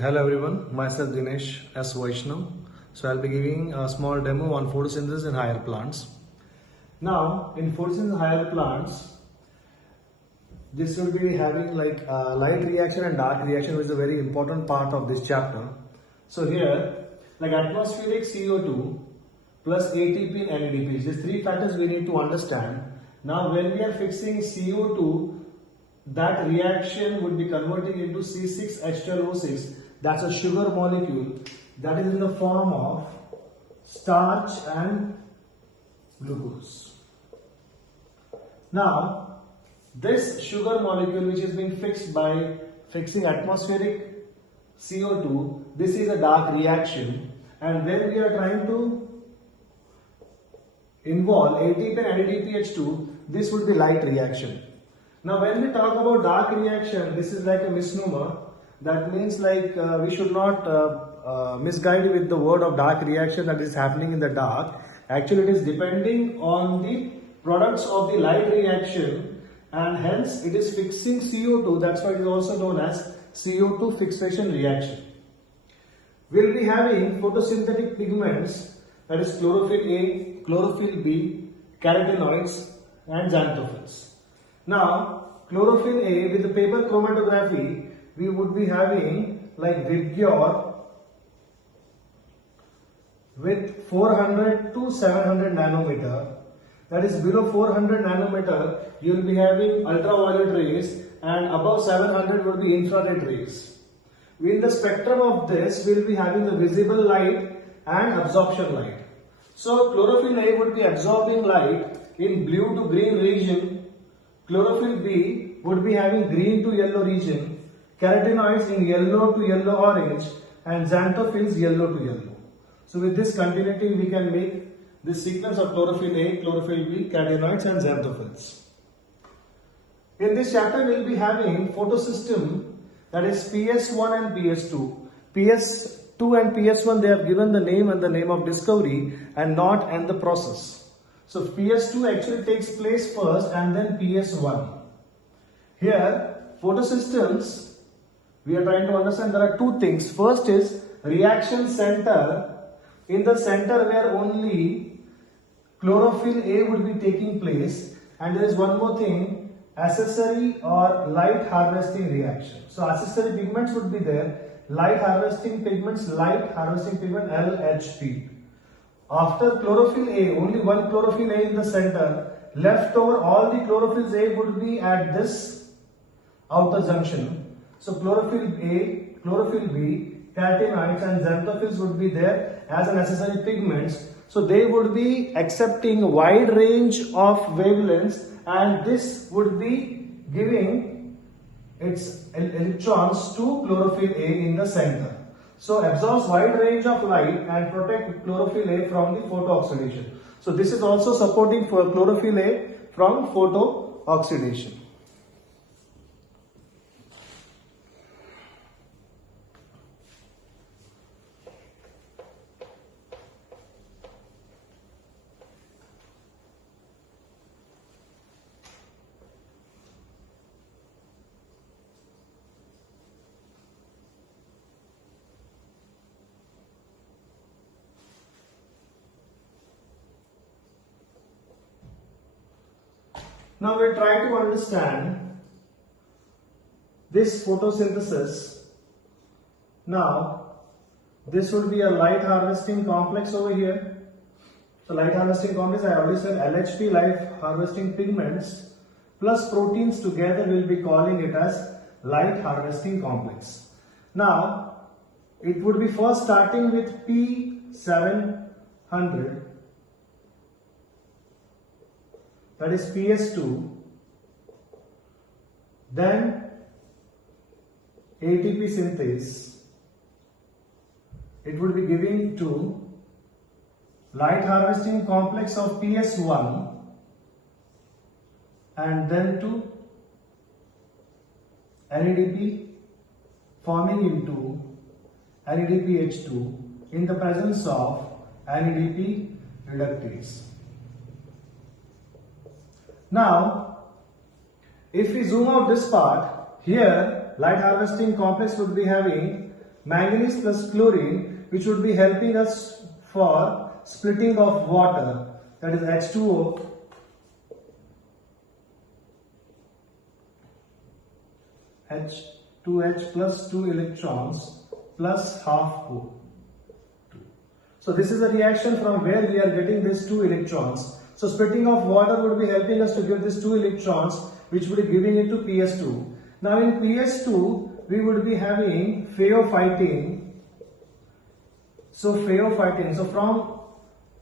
Hello everyone, myself Dinesh S. Vaishnav. So I'll be giving a small demo on photosynthesis in higher plants. Now in photosynthesis in higher plants, this will be having like light reaction and dark reaction, which is a very important part of this chapter. So here, like atmospheric CO2 plus ATP and NADP, these three factors we need to understand. Now when we are fixing CO2, that reaction would be converting into C6H12O6. That's a sugar molecule that is in the form of starch and glucose. Now, this sugar molecule which is being fixed by fixing atmospheric CO2, this is a dark reaction, and when we are trying to involve ATP and NADPH2, this would be light reaction. Now when we talk about dark reaction, this is like a misnomer. That means like we should not misguide with the word of dark reaction that is happening in the dark. Actually it is depending on the products of the light reaction, and hence it is fixing CO2. That's why it is also known as CO2 fixation reaction. We will be having photosynthetic pigments, that is chlorophyll A, chlorophyll B, carotenoids and xanthophylls. Now, chlorophyll A with the paper chromatography, we would be having like Vidyur with 400 to 700 nanometer. That is below 400 nanometer, you will be having ultraviolet rays, and above 700 would be infrared rays. In the spectrum of this, we will be having the visible light and absorption light. So, chlorophyll A would be absorbing light in blue to green region. Chlorophyll B would be having green to yellow region, carotenoids in yellow to yellow orange, and xanthophylls yellow to yellow. So with this continuity we can make this sequence of chlorophyll A, chlorophyll B, carotenoids and xanthophylls. In this chapter we will be having photosystem, that is PS1 and PS2. PS2 and PS1, they have given the name and the name of discovery and not and the process. So PS2 actually takes place first and then PS1. Here, photosystems, we are trying to understand there are two things. First is reaction center. In the center where only chlorophyll A would be taking place, and there is one more thing, accessory or light harvesting reaction. So accessory pigments would be there, light harvesting pigments LHP. After chlorophyll A, only one chlorophyll A in the center, left over all the chlorophylls A would be at this outer junction. So chlorophyll A, chlorophyll B, carotenoids and xanthophylls would be there as an accessory pigments. So they would be accepting a wide range of wavelengths, and this would be giving its electrons to chlorophyll A in the center. So absorbs wide range of light and protect chlorophyll A from the photooxidation. So this is also supporting for chlorophyll A from photooxidation. Now we'll try to understand this photosynthesis. Now this would be a light harvesting complex over here. So light harvesting complex, I already said LHP, light harvesting pigments plus proteins together, will be calling it as light harvesting complex. Now it would be first starting with P700. That is PS2, then ATP synthase, it would be giving to light harvesting complex of PS1, and then to NADP forming into NADPH2 in the presence of NADP reductase. Now, if we zoom out this part, here light harvesting complex would be having manganese plus chlorine, which would be helping us for splitting of water, that is H2O H2H plus 2 electrons plus half O. So this is a reaction from where we are getting these 2 electrons. So splitting of water would be helping us to give these 2 electrons, which would be giving it to PS2. Now in PS2 we would be having phaophytene. So phaophytene. So from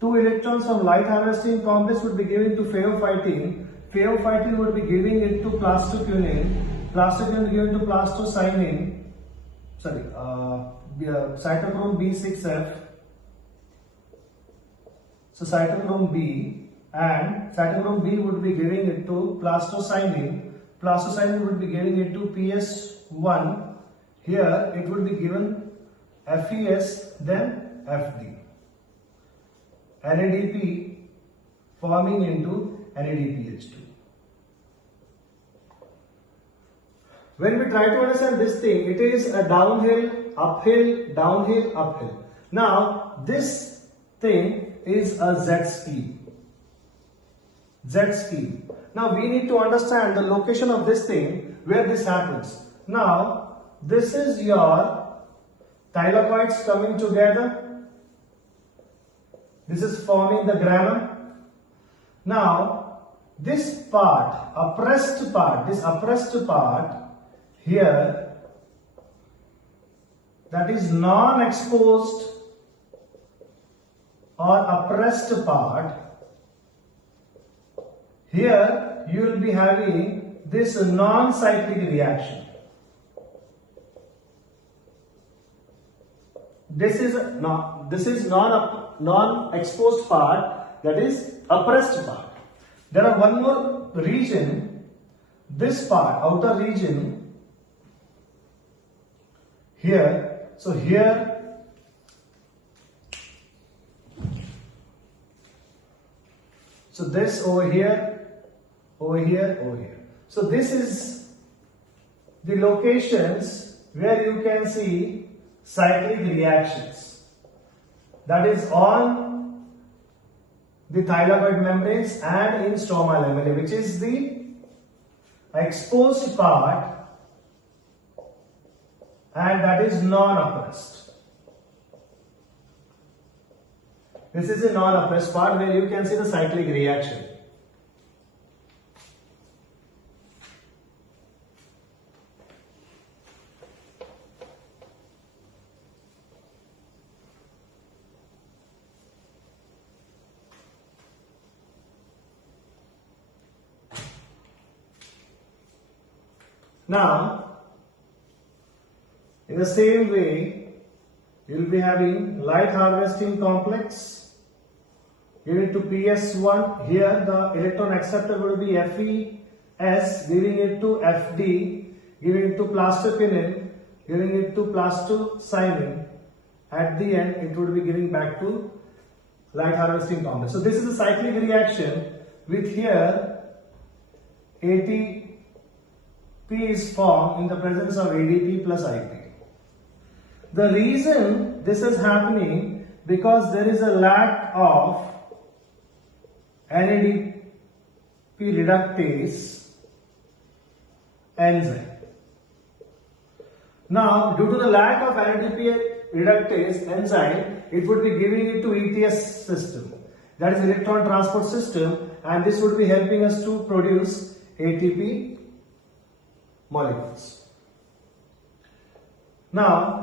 2 electrons from light harvesting complex would be given to phaophytene. Phaophytene would be giving it to plastoquinone. Plastoquinone given to plastocyanine. Sorry, cytochrome B6F. So cytochrome B, and cytochrome B would be giving it to plastocyanine. Plastocyanine would be giving it to PS1. Here it would be given FES, then FD. NADP forming into NADPH2. When we try to understand this thing, it is a downhill, uphill, downhill, uphill. Now this thing is a Z scheme. Z scheme. Now we need to understand the location of this thing, where this happens. Now this is your thylakoids coming together. This is forming the granum. Now this part, oppressed part, this oppressed part here, that is non-exposed or oppressed part, here you will be having this non-cyclic reaction. This is non-exposed part, that is oppressed part. There are one more region, this part, outer region here. So here so this over here, over here, over here. So this is the locations where you can see cyclic reactions. That is on the thylakoid membranes and in stroma lamellae, which is the exposed part, and that is non-oppressed. This is a non-oppressed part where you can see the cyclic reaction. Now, in the same way, you will be having light harvesting complex. Give it to PS1. Here the electron acceptor will be FES, giving it to FD, giving it to plastoquinone, giving it to plastocyanine. At the end, it would be giving back to light harvesting complex. So this is a cyclic reaction with here ATP is formed in the presence of ADP plus IP. The reason this is happening because there is a lack of NADP reductase enzyme. Now, due to the lack of NADP reductase enzyme, it would be giving it to ETS system, that is electron transport system, and this would be helping us to produce ATP molecules. Now,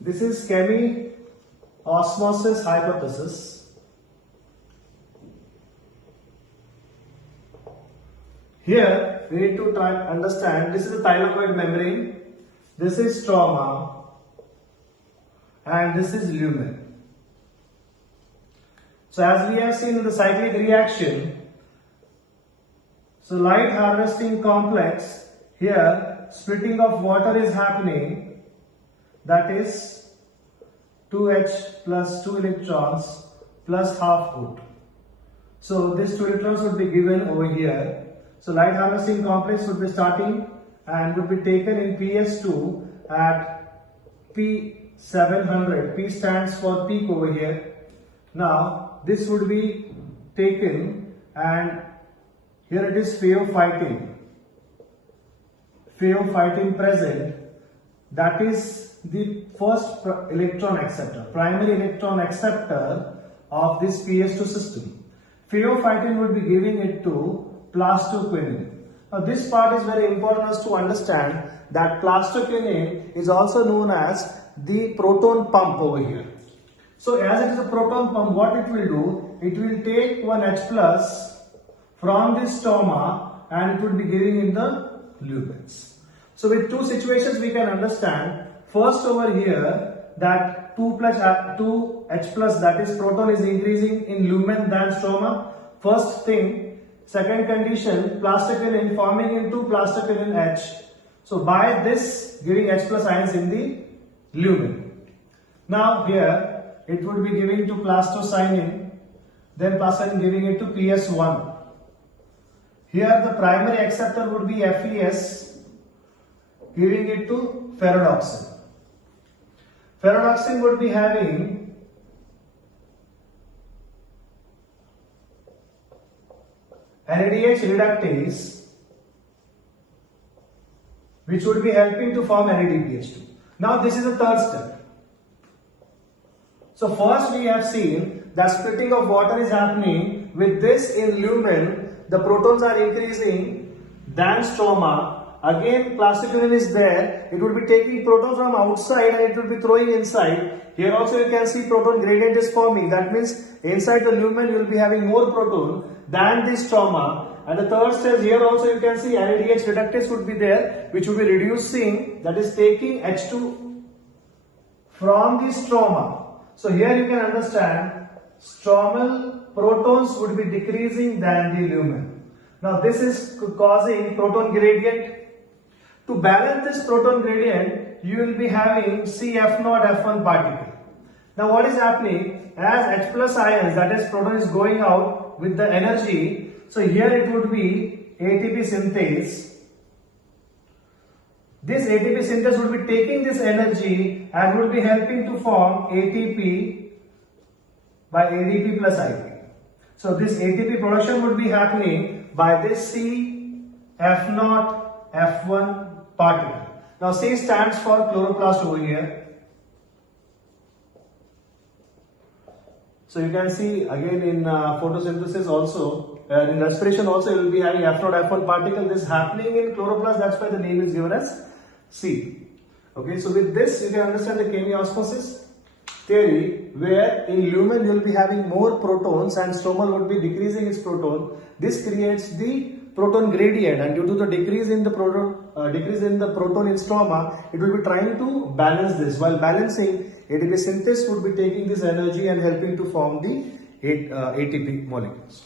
this is chemi-osmosis hypothesis. Here we need to try and understand, this is the thylakoid membrane, this is stroma, and this is lumen. So as we have seen in the cyclic reaction, So light harvesting complex, here splitting of water is happening, that is 2H plus 2 electrons plus half O2. So this 2 electrons would be given over here. So light harvesting complex would be starting and would be taken in PS2 at P700. P stands for peak over here. Now this would be taken and here it is phaophytin. Phaophytin present, that is the first electron acceptor, primary electron acceptor of this PS2 system. Phaophytin would be giving it to plastoquinine. Now this part is very important as to understand that plastoquinine is also known as the proton pump over here. So as it is a proton pump, what it will do, it will take one H plus from the stroma and it would be giving in the lumens. So with two situations we can understand. First over here that 2H plus, that is proton, is increasing in lumen than stroma. First thing. Second condition, plastoquinine forming into plastoquinine H. So by this giving H plus ions in the lumen. Now here it would be giving to plastocyanin, then plastoquinine giving it to PS1. Here the primary acceptor would be FES, giving it to ferredoxin. Ferredoxin would be having NADH reductase, which would be helping to form NADPH2. Now this is the third step. So first we have seen that splitting of water is happening. With this in lumen, the protons are increasing than stroma. Again plastoquinine is there. It would be taking protons from outside and it will be throwing inside. Here also you can see proton gradient is forming. That means inside the lumen you will be having more proton than the stroma. And the third stage, here also you can see NADH reductase would be there, which would be reducing, that is taking H2 from the stroma. So here you can understand stromal protons would be decreasing than the lumen. Now this is causing proton gradient. To balance this proton gradient, you will be having CF0F1 particle. Now what is happening? As H plus ions, that is proton, is going out with the energy. So here it would be ATP synthase. This ATP synthase would be taking this energy and would be helping to form ATP by ADP plus IP. So this ATP production would be happening by this CF0F1 particle. Now C stands for chloroplast over here. So you can see again in photosynthesis also, in respiration also you will be having F0F1 particle. This is happening in chloroplast, that's why the name is given as C. Okay, so with this you can understand the chemiosmosis theory, where in lumen you will be having more protons and stromal would be decreasing its proton. This creates the proton gradient, and due to the decrease in the proton in stroma, it will be trying to balance this. While balancing, ATP synthase would be taking this energy and helping to form the ATP molecules.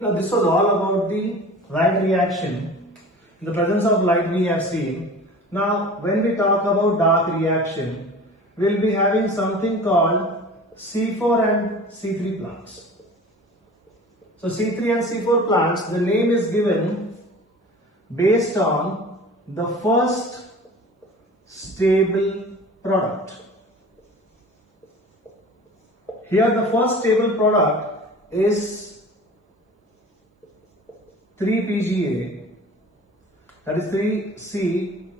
Now this was all about the light reaction. In the presence of light we have seen. Now when we talk about dark reaction, we will be having something called C4 and C3 plants. So C3 and C4 plants, the name is given based on the first stable product. Here the first stable product is 3-PGA, that is 3C,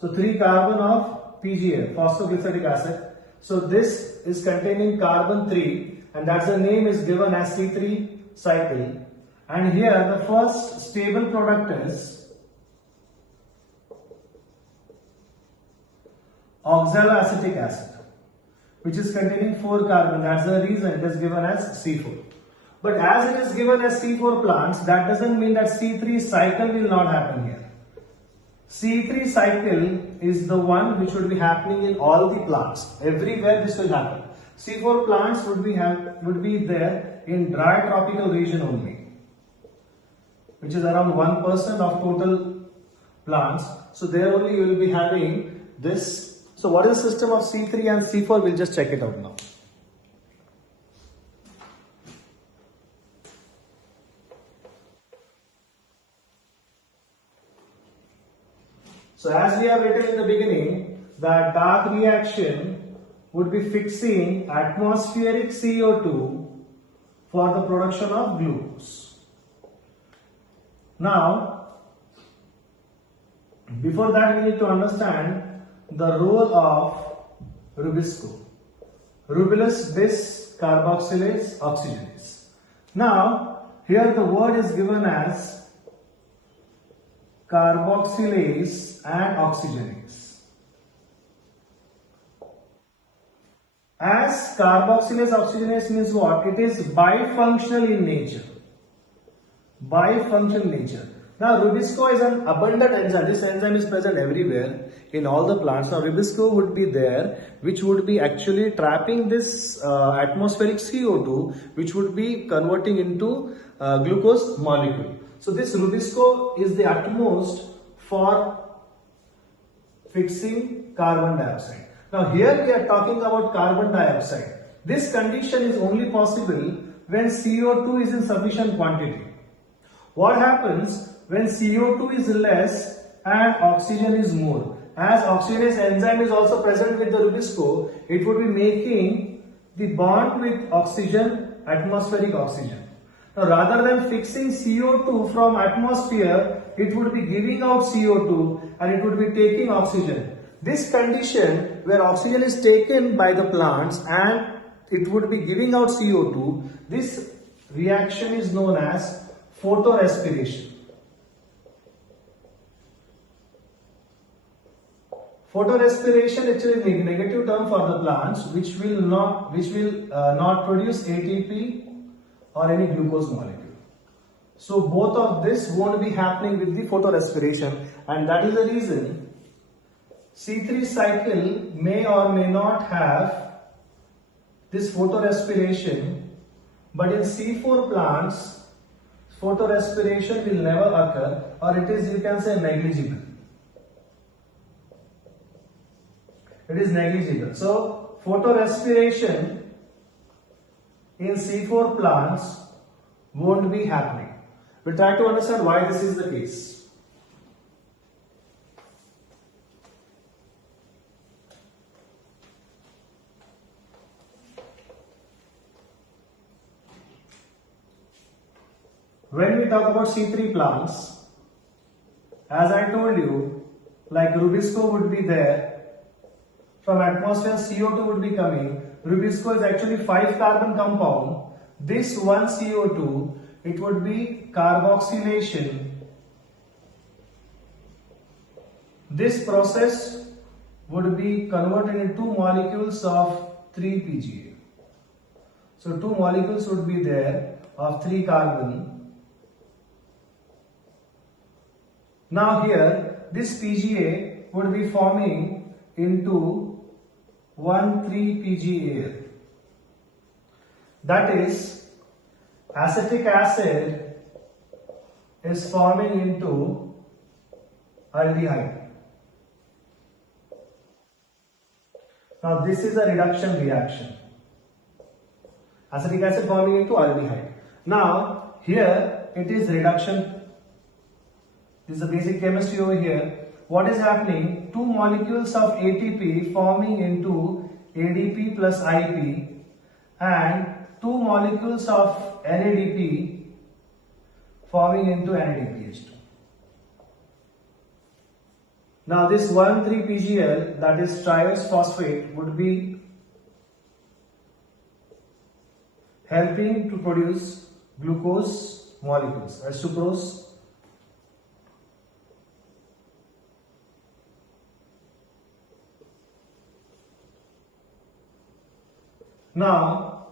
so 3 carbon of PGA, phosphoglyceric acid. So this is containing carbon 3 and that's the name is given as C3 cycle. And here the first stable product is oxaloacetic acid, which is containing 4 carbon. That's the reason it is given as C4. But as it is given as C4 plants, that doesn't mean that C3 cycle will not happen here. C3 cycle is the one which would be happening in all the plants. Everywhere this will happen. C4 plants would be there in dry tropical region only, which is around 1% of total plants. So there only you will be having this. So what is the system of C3 and C4? We'll just check it out now. So as we have written in the beginning, that dark reaction would be fixing atmospheric CO2 for the production of glucose. Now, before that we need to understand the role of rubisco. Rubulus bis carboxylase oxygenase. Now, here the word is given as carboxylase and oxygenase. As carboxylase oxygenase means what? It is bifunctional in nature. Bifunctional in nature. Now rubisco is an abundant enzyme. This enzyme is present everywhere in all the plants. Now rubisco would be there, which would be actually trapping this atmospheric CO2, which would be converting into glucose molecule. So this rubisco is the utmost for fixing carbon dioxide. Now here we are talking about carbon dioxide. This condition is only possible when CO2 is in sufficient quantity. What happens when CO2 is less and oxygen is more? As oxygenase enzyme is also present with the rubisco, it would be making the bond with oxygen, atmospheric oxygen. Now rather than fixing CO2 from atmosphere, it would be giving out CO2 and it would be taking oxygen. This condition where oxygen is taken by the plants and it would be giving out CO2, this reaction is known as photorespiration. Photorespiration actually is a negative term for the plants, which will not produce ATP or any glucose molecule. So both of this won't be happening with the photorespiration, and that is the reason C3 cycle may or may not have this photorespiration, but in C4 plants photorespiration will never occur, or it is, you can say, negligible. It is negligible. So photorespiration in C4 plants won't be happening. We'll try to understand why this is the case. When we talk about C3 plants, as I told you, like rubisco would be there, from atmosphere CO2 would be coming. Rubisco is actually 5 carbon compound. This one CO2, it would be carboxylation. This process would be converted into 2 molecules of 3 PGA. So 2 molecules would be there of 3 carbon. Now here, this PGA would be forming into 1,3-PGA. That is, acetic acid is forming into aldehyde. Now this is a reduction reaction. Acetic acid forming into aldehyde. Now here it is reduction. This is the basic chemistry over here. What is happening? 2 molecules of ATP forming into ADP plus IP and 2 molecules of NADP forming into NADPH2. Now this 1,3-PGL, that is triose phosphate, would be helping to produce glucose molecules as sucrose. Now,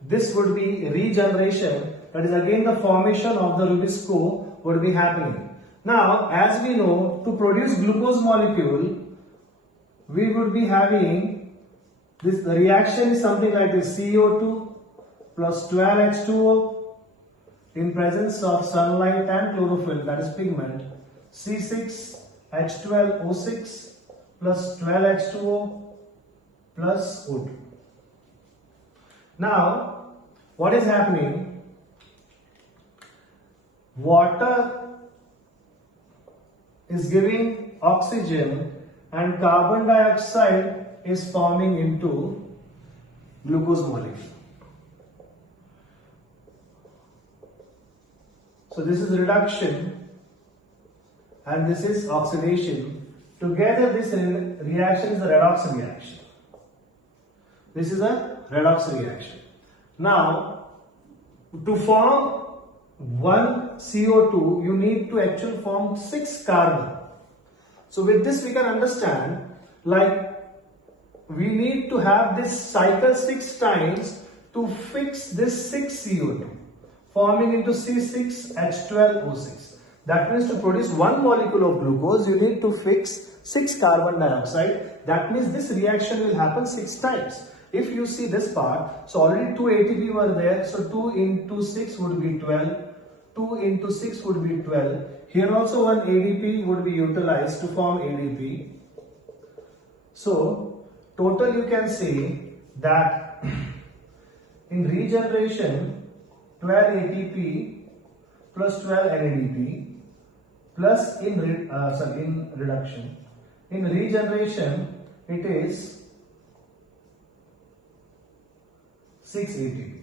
this would be regeneration, that is again the formation of the rubisco would be happening. Now, as we know, to produce glucose molecule, we would be having this, the reaction is something like this: CO2 plus 12H2O in presence of sunlight and chlorophyll, that is pigment, C6H12O6 plus 12H2O plus O2. Now, what is happening? Water is giving oxygen and carbon dioxide is forming into glucose molecule. So this is reduction and this is oxidation. Together this reaction is a redox reaction. This is a redox reaction. Now, to form one CO2, you need to actually form 6 carbon. So with this we can understand, like, we need to have this cycle 6 times to fix this 6 CO2 forming into C6H12O6. That means to produce one molecule of glucose, you need to fix 6 carbon dioxide. That means this reaction will happen 6 times. If you see this part, so already 2 ATP were there, so 2 into 6 would be 12, 2 into 6 would be 12. Here also one ADP would be utilized to form ADP. So, total you can say that in regeneration, 12 ATP plus 12 NADP plus in reduction. In regeneration, it is 6 ATP.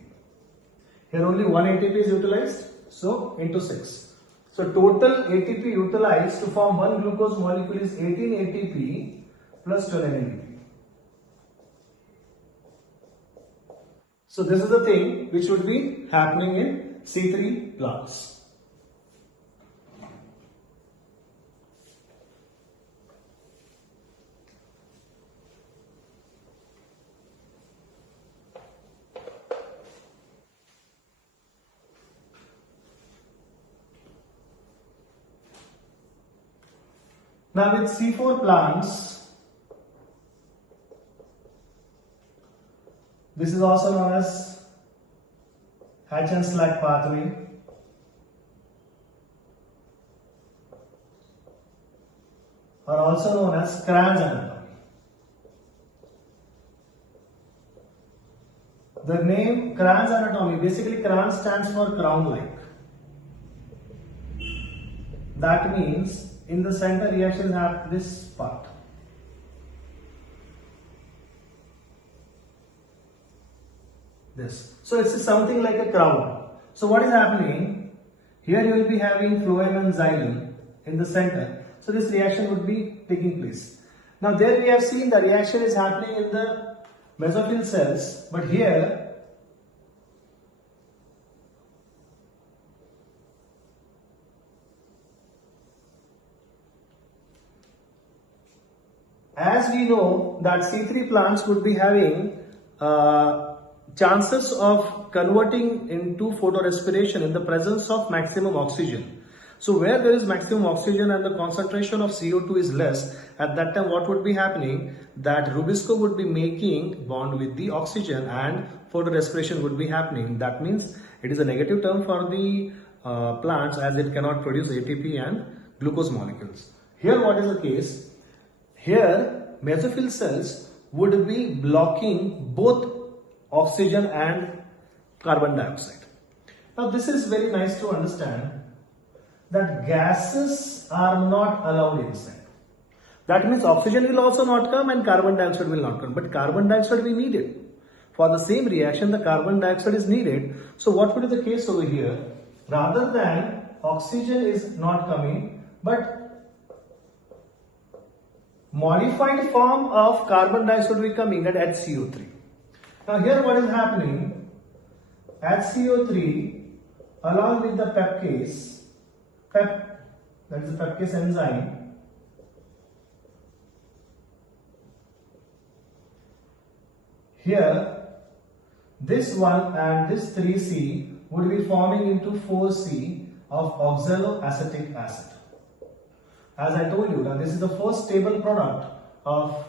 Here only 1 ATP is utilized, so into 6. So total ATP utilized to form one glucose molecule is 18 ATP plus 12 NADP. So this is the thing which would be happening in C3 plants. Now with C4 plants, this is also known as Hatch and Slack pathway. Or also known as Cran's anatomy. The name Cran's anatomy, basically Cran stands for crown-like. That means in the center reactions have this part. This. So it's something like a crown. So what is happening? Here you will be having phloem and xylem in the center. So this reaction would be taking place. Now there we have seen the reaction is happening in the mesophyll cells, but here as we know that C3 plants would be having chances of converting into photorespiration in the presence of maximum oxygen. So where there is maximum oxygen and the concentration of CO2 is less, at that time what would be happening? That rubisco would be making bond with the oxygen and photorespiration would be happening. That means it is a negative term for the plants as it cannot produce ATP and glucose molecules. Here what is the case? Here mesophyll cells would be blocking both oxygen and carbon dioxide. Now this is very nice to understand that gases are not allowed inside. That means oxygen will also not come and carbon dioxide will not come. But carbon dioxide we need it. For the same reaction, the carbon dioxide is needed. So what would be the case over here? Rather than oxygen is not coming, but modified form of carbon dioxide will be coming, that HCO3. Now here what is happening? HCO3 along with the pepcase, that is the pepcase enzyme, here this one and this 3C would be forming into 4C of oxaloacetic acid. As I told you, now this is the first stable product of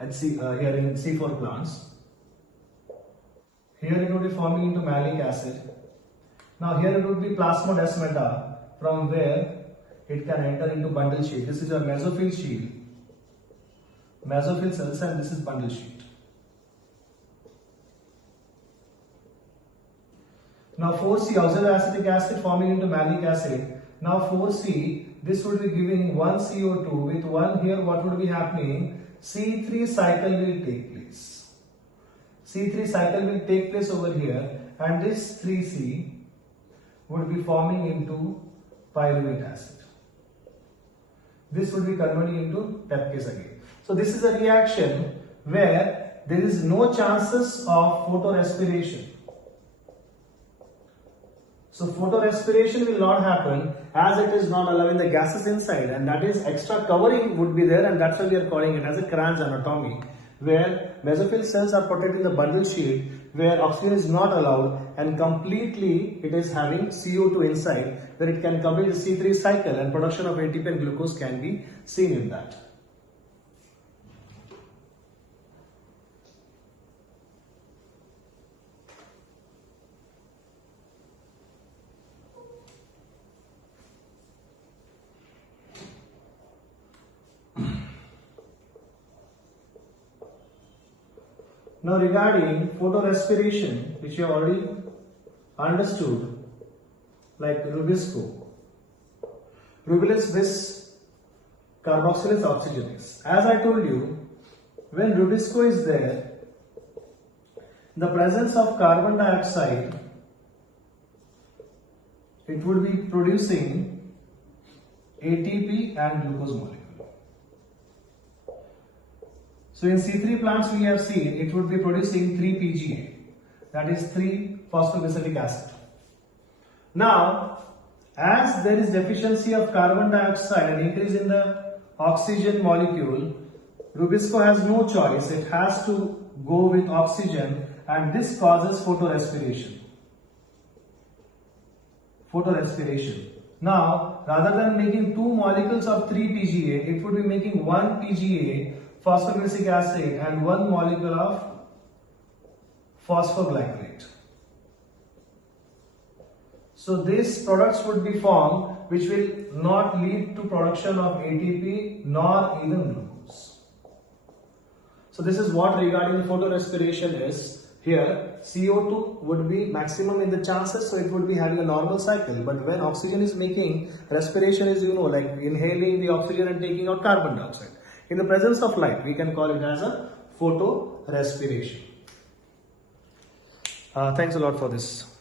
here in C4 plants. Here it would be forming into malic acid. Now here it would be plasmodesmata, from where it can enter into bundle sheet. This is a mesophyll sheet, mesophyll cells, and this is bundle sheet. Now 4C, oxaloacetic acid forming into malic acid. Now 4C, this would be giving 1 CO2 with 1 here. What would be happening? C3 cycle will take place. C3 cycle will take place over here, and this 3C would be forming into pyruvate acid. This would be converting into tapcase again. So this is a reaction where there is no chances of photorespiration. So photorespiration will not happen, as it is not allowing the gases inside, and that is extra covering would be there, and that's why we are calling it as a Cran's anatomy, where mesophyll cells are protecting the bundle sheet, where oxygen is not allowed, and completely it is having CO2 inside, where it can complete the C3 cycle and production of ATP and glucose can be seen in that. Now regarding photorespiration, which you have already understood, like Rubisco. Rubylase this carboxylase oxygenase. As I told you, when Rubisco is there, the presence of carbon dioxide, it would be producing ATP and glucose molecule. So in C3 plants we have seen it would be producing 3-PGA, that is 3-phosphoglyceric acid. Now, as there is deficiency of carbon dioxide and increase in the oxygen molecule, Rubisco has no choice, it has to go with oxygen, and this causes photorespiration. Now, rather than making 2 molecules of 3-PGA, it would be making 1-PGA phosphoglyceric acid and 1 molecule of phosphoglycerate. So these products would be formed which will not lead to production of ATP nor even glucose. So this is what regarding the photorespiration is. Here CO2 would be maximum in the chances, so it would be having a normal cycle. But when oxygen is making, respiration is like inhaling the oxygen and taking out carbon dioxide. In the presence of light, we can call it as a photorespiration. Thanks a lot for this.